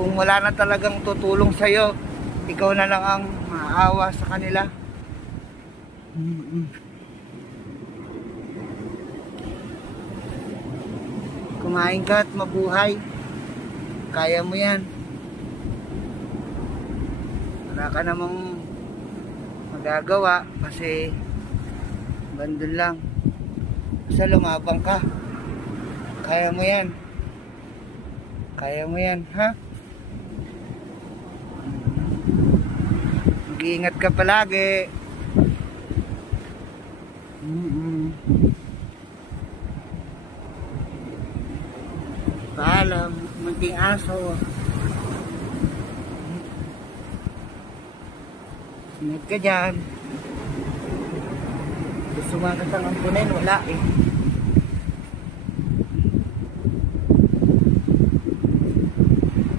Kung wala na talagang tutulong sa'yo, ikaw na lang ang maawa sa kanila. Kumain ka at mabuhay. Kaya mo yan. Wala ka namang magagawa kasi bandun lang. Basta lumabang ka. Kaya mo yan. Kaya mo yan, ha? Mag-iingat ka palagi. Paalam, munting aso. Ingat ka dyan. Gusto nga katang ampunin, wala eh.